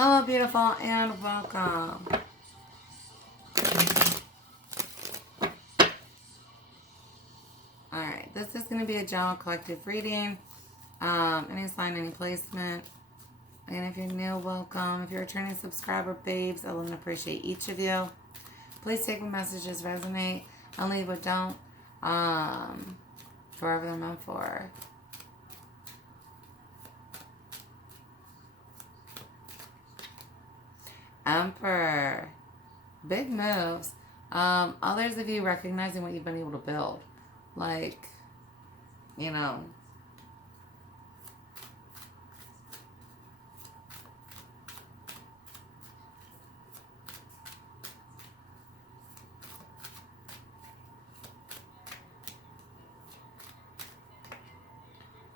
Hello, beautiful, and welcome. Alright, this is going to be a general collective reading. Any sign, any placement. And if you're new, welcome. If you're a returning subscriber, babes, I love and appreciate each of you. Please take what messages resonate and leave what don't. Forever they're meant for. Emperor. Big moves. Others of you recognizing what you've been able to build. Like, you know.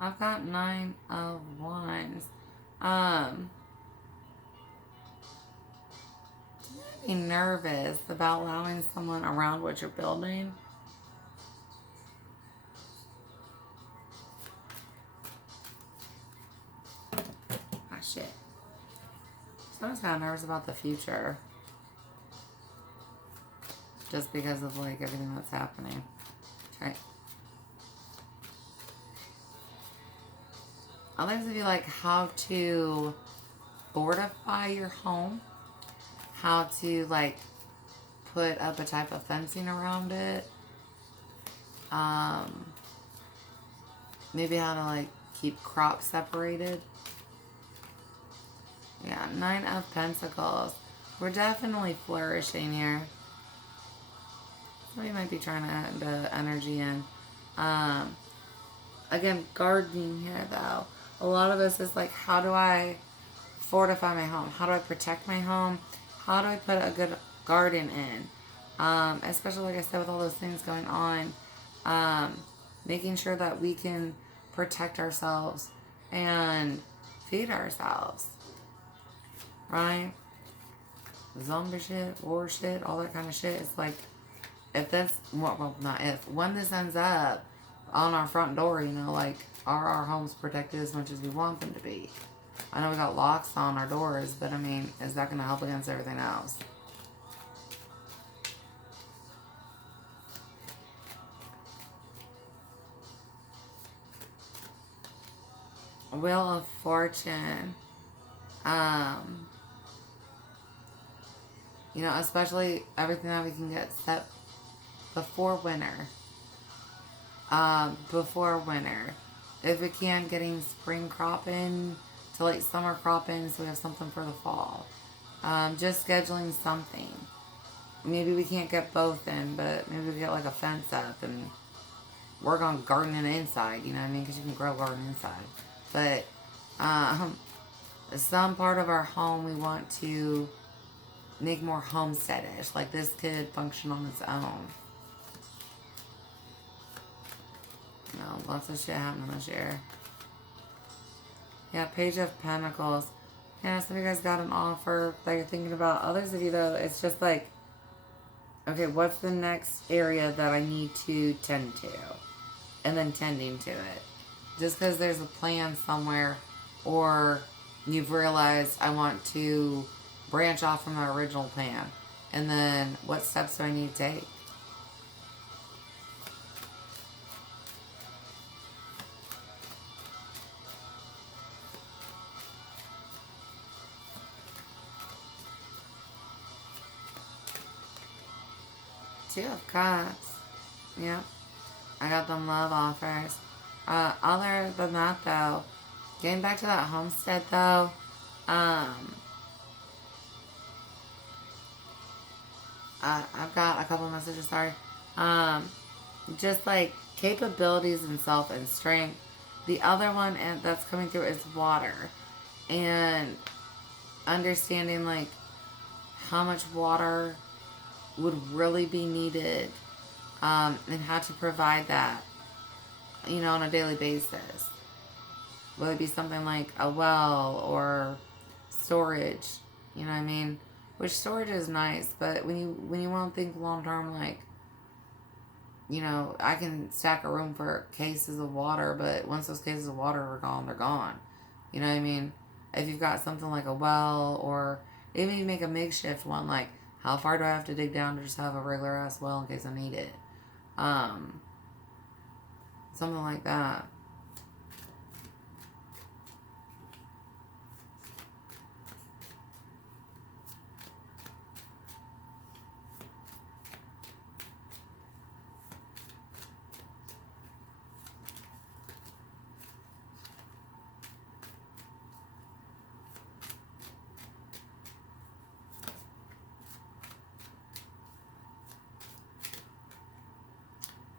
I've got 9 of Wands. Be nervous about allowing someone around what you're building. Ah, shit. Someone's kind of nervous about the future. Just because of, like, everything that's happening. Right. Others of you, like, how to fortify your home. How to, like, put up a type of fencing around it. Maybe how to, like, keep crops separated. Yeah, 9 of Pentacles. We're definitely flourishing here. Somebody might be trying to add the energy in. Again, gardening here, though. A lot of us is like, how do I fortify my home? How do I protect my home? How do I put a good garden in? Especially, like I said, with all those things going on. Making sure that we can protect ourselves and feed ourselves. Right? Zombie shit, war shit, all that kind of shit. It's like, if that's, well, not if, when this ends up on our front door, you know, like, are our homes protected as much as we want them to be? I know we got locks on our doors, but I mean, is that going to help against everything else? Wheel of Fortune. You know, especially everything that we can get set before winter. Before winter. If we can, getting spring cropping to late summer cropping so we have something for the fall. Just scheduling something. Maybe we can't get both in, but maybe we get like a fence up and work on gardening inside, you know what I mean? Because you can grow garden inside. But some part of our home we want to make more homesteadish. Like this could function on its own. No, lots of shit happening this year. Yeah, Page of Pentacles. Yeah, some of you guys got an offer that you're thinking about. Others of you, though, it's just like, okay, what's the next area that I need to tend to? And then tending to it. Just because there's a plan somewhere, or you've realized I want to branch off from the original plan. And then what steps do I need to take? Two of Cups. Yep. I got them love offers. Other than that, though, getting back to that homestead, though, I've got a couple messages, sorry. Just like capabilities and self and strength. The other one that's coming through is water. And understanding, like, how much water would really be needed, and how to provide that, you know, on a daily basis. Whether it be something like a well or storage, you know what I mean? Which storage is nice, but when you want to think long term, like, you know, I can stack a room for cases of water, but once those cases of water are gone, they're gone. You know what I mean? if you've got something like a well, or even you make a makeshift one, like how far do I have to dig down to just have a regular ass well in case I need it? Something like that.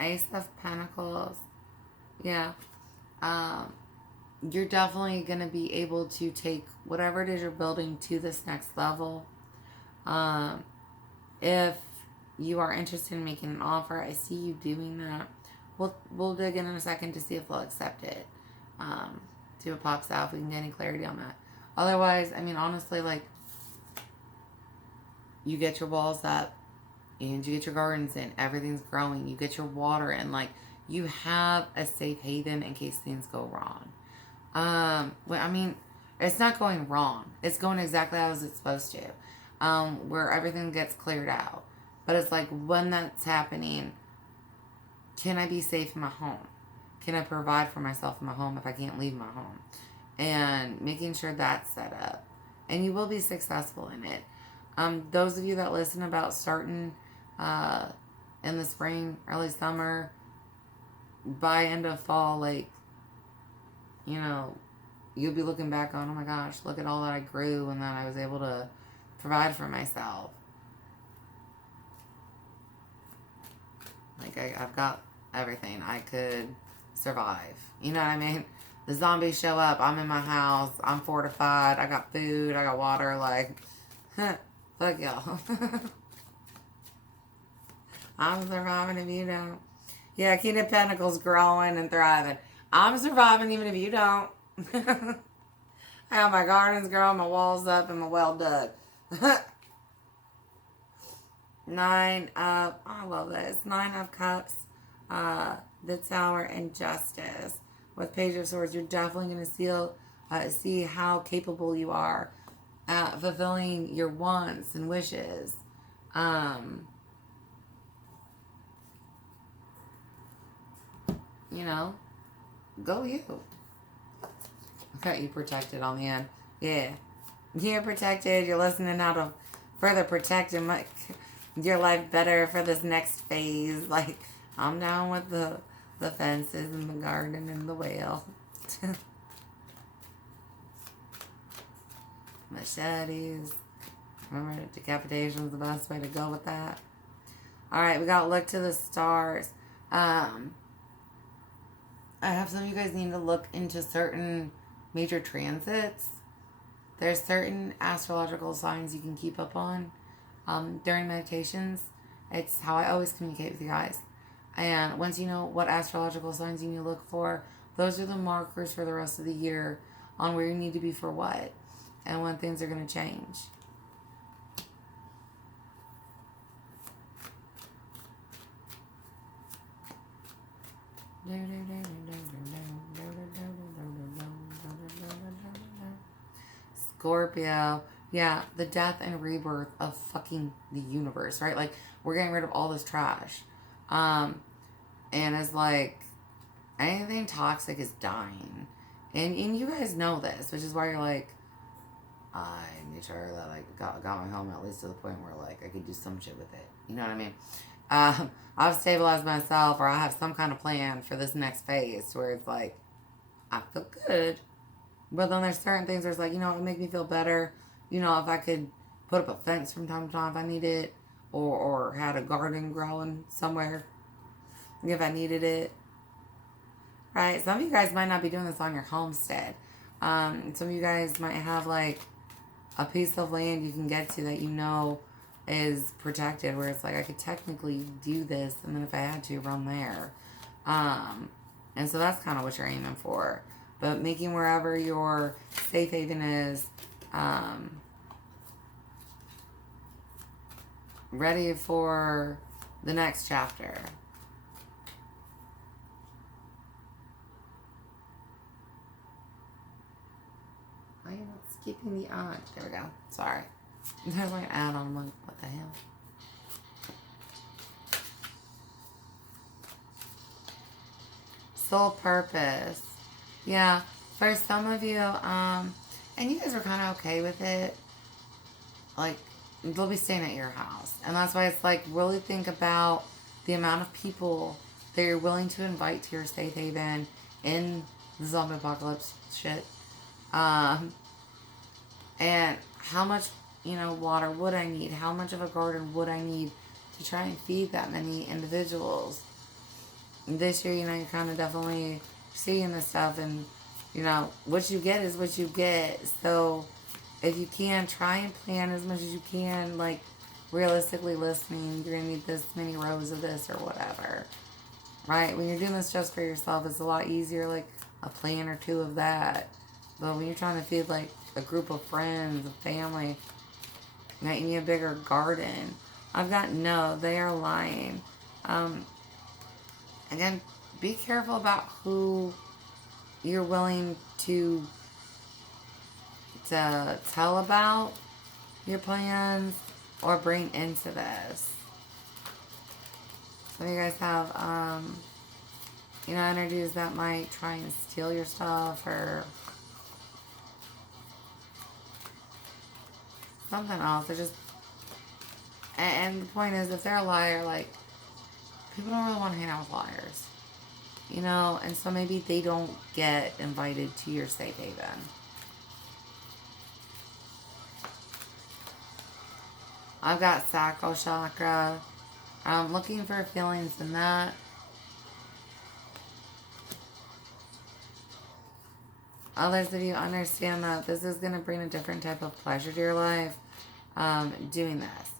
Ace of Pentacles. Yeah. You're definitely going to be able to take whatever it is you're building to this next level. If you are interested in making an offer, I see you doing that. We'll dig in a second to see if they'll accept it. See what pops out, if we can get any clarity on that. Otherwise, I mean, honestly, like, you get your walls up and you get your gardens in, everything's growing, you get your water in, like, you have a safe haven in case things go wrong. Well, I mean, it's not going wrong. It's going exactly as it's supposed to. Where everything gets cleared out. But it's like, when that's happening, can I be safe in my home? Can I provide for myself in my home if I can't leave my home? And making sure that's set up. And you will be successful in it. Those of you that listen about starting in the spring, early summer, by end of fall, like, you know, you'll be looking back on, oh my gosh, look at all that I grew and that I was able to provide for myself. Like, I've got everything. I could survive. You know what I mean? The zombies show up. I'm in my house. I'm fortified. I got food. I got water. Like, fuck y'all. I'm surviving if you don't. Yeah, King of Pentacles growing and thriving. I'm surviving even if you don't. I have my gardens growing, my walls up, and my well dug. Nine of, I love this. 9 of Cups, the Tower, and Justice. With Page of Swords, you're definitely going to see how capable you are at fulfilling your wants and wishes. You know, go you. Got you protected on the end. Yeah. You're protected. You're listening how to further protect your life better for this next phase. Like, I'm down with the fences and the garden and the whale. Machetes. Remember, decapitation is the best way to go with that. Alright, we got look to the stars. I have some of you guys need to look into certain major transits. There's certain astrological signs you can keep up on during meditations. It's how I always communicate with you guys. And once you know what astrological signs you need to look for, those are the markers for the rest of the year on where you need to be for what and when things are going to change. Scorpio. Yeah, the death and rebirth of fucking the universe, right? Like, we're getting rid of all this trash. And it's like, anything toxic is dying. And you guys know this, which is why you're like, I made sure that I got my home at least to the point where, like, I could do some shit with it. You know what I mean? I've stabilized myself, or I have some kind of plan for this next phase where it's like, I feel good. But then there's certain things where it's like, you know, it would make me feel better. You know, if I could put up a fence from time to time if I need it, or had a garden growing somewhere if I needed it. Right? Some of you guys might not be doing this on your homestead. Some of you guys might have, like, a piece of land you can get to that you know is protected, where it's like, I could technically do this, and then if I had to, run there. And so that's kind of what you're aiming for. But making wherever your safe haven is ready for the next chapter. Why are you not keeping the on. There we go. Sorry. There's like an ad on. I'm like, what the hell? Sole purpose. Yeah. For some of you, and you guys are kind of okay with it. Like, they'll be staying at your house. And that's why it's like, really think about the amount of people that you're willing to invite to your safe haven in the zombie apocalypse shit. And how much, water would I need? How much of a garden would I need to try and feed that many individuals? And this year, you're kind of definitely seeing this stuff, and, what you get is what you get. So, if you can, try and plan as much as you can, like, realistically listening, you're going to need this many rows of this or whatever. Right? When you're doing this just for yourself, it's a lot easier, like, a plan or two of that. But when you're trying to feed, like, a group of friends, a family, you need a bigger garden. I've got no, they are lying. Again, be careful about who you're willing to tell about your plans or bring into this. Some of you guys have, energies that might try and steal your stuff or something else. They're just, and the point is, if they're a liar, like, people don't really want to hang out with liars. And so maybe they don't get invited to your safe haven. I've got sacral chakra. I'm looking for feelings in that. Others of you understand that this is going to bring a different type of pleasure to your life doing this.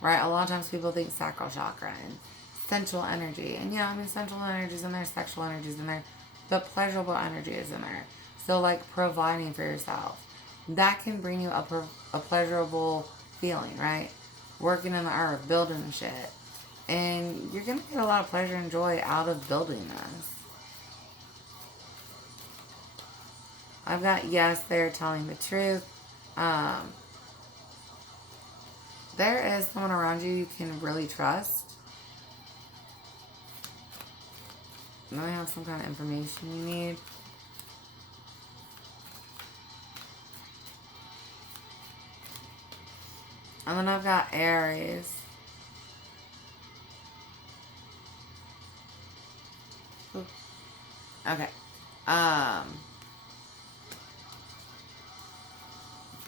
Right? A lot of times people think sacral chakra and sensual energy. And yeah, sensual energy is in there, sexual energy is in there, but pleasurable energy is in there. So, like, providing for yourself. That can bring you a pleasurable feeling, right? Working in the earth, building shit. And you're going to get a lot of pleasure and joy out of building this. I've got yes, they're telling the truth. There is someone around you can really trust. And I have some kind of information you need. And then I've got Aries. Ooh. Okay.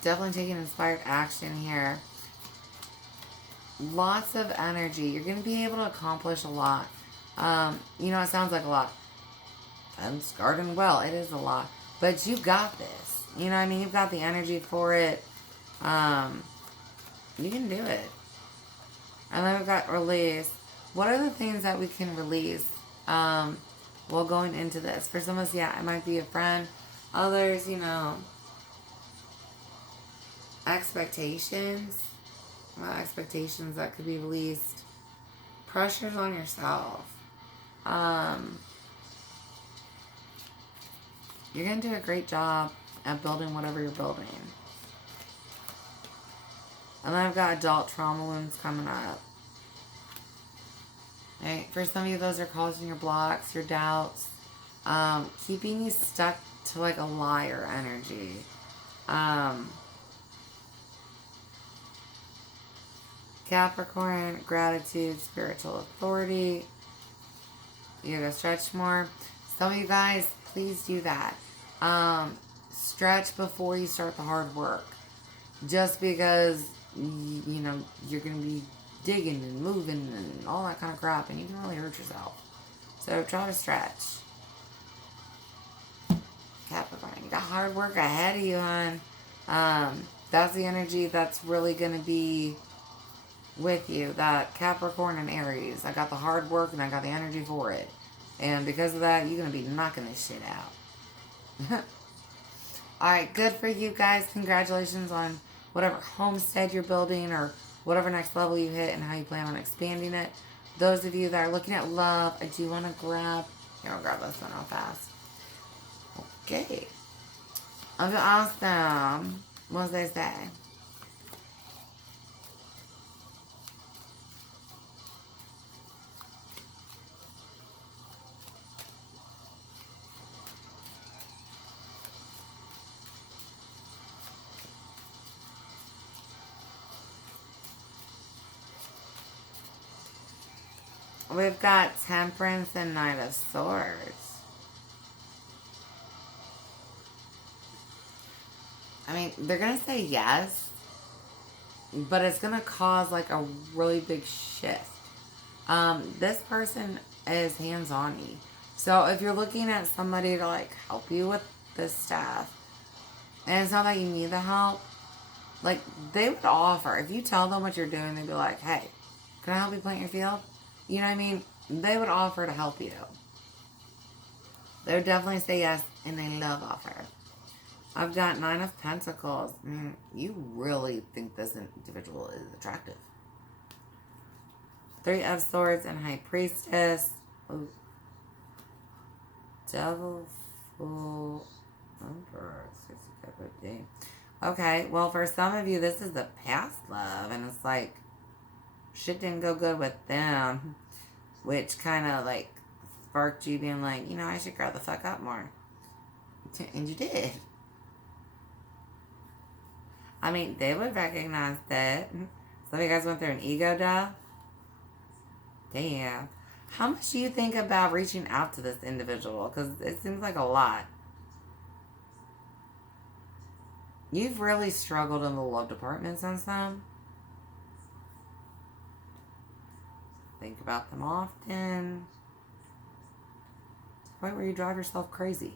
Definitely taking inspired action here. Lots of energy. You're going to be able to accomplish a lot. It sounds like a lot. Fence, garden, well, it is a lot. But you got this. You've got the energy for it. You can do it. And then we've got release. What are the things that we can release while going into this? For some of us, yeah, it might be a friend. Others, expectations. Expectations that could be released. Pressures on yourself. You're going to do a great job at building whatever you're building. And then I've got adult trauma wounds coming up. Right? For some of you, those are causing your blocks, your doubts, keeping you stuck to like a liar energy. Capricorn, gratitude, spiritual authority. You gotta stretch more. Some of you guys, please do that. Stretch before you start the hard work. Just because, you're gonna be digging and moving and all that kind of crap, and you can really hurt yourself. So try to stretch. Capricorn, you got hard work ahead of you, hon. That's the energy that's really gonna be with you. That Capricorn and Aries. I got the hard work and I got the energy for it. And because of that, you're going to be knocking this shit out. Alright, good for you guys. Congratulations on whatever homestead you're building or whatever next level you hit and how you plan on expanding it. Those of you that are looking at love, I do want to grab... Here, I'll grab this one real fast. Okay. Awesome. What they say? We've got Temperance and Knight of Swords. I mean, they're going to say yes, but it's going to cause like a really big shift. This person is hands-on-y. So if you're looking at somebody to like help you with this stuff, and it's not that you need the help, like they would offer. If you tell them what you're doing, they'd be like, hey, can I help you plant your field? You know what I mean? They would offer to help you. They would definitely say yes, and they love offer. I've got 9 of Pentacles. You really think this individual is attractive. 3 of Swords and High Priestess. Ooh. Devil, Fool, Emperor. Okay, well, for some of you, this is a past love, and it's like shit didn't go good with them, which kind of like sparked you being like, you know, I should grow the fuck up more. And you did. I mean, they would recognize that. Some of you guys went through an ego death. Damn. How much do you think about reaching out to this individual? Because it seems like a lot. You've really struggled in the love department since then. Think about them often. To the point where you drive yourself crazy.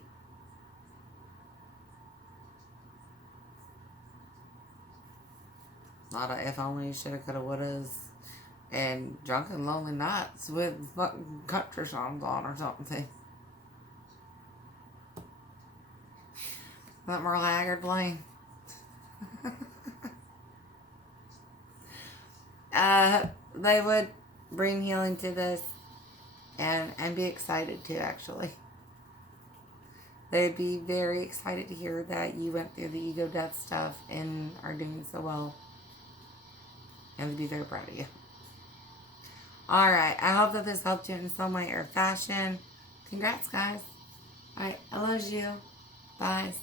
A lot of if only, shoulda, coulda, wouldas, and drunken lonely nights with fucking country songs on or something. Let Merle Haggard playing. They would bring healing to this and be excited too, actually. They'd be very excited to hear that you went through the ego death stuff and are doing so well. And they'd be very proud of you. Alright, I hope that this helped you in some way or fashion. Congrats, guys. Alright, I love you. Bye.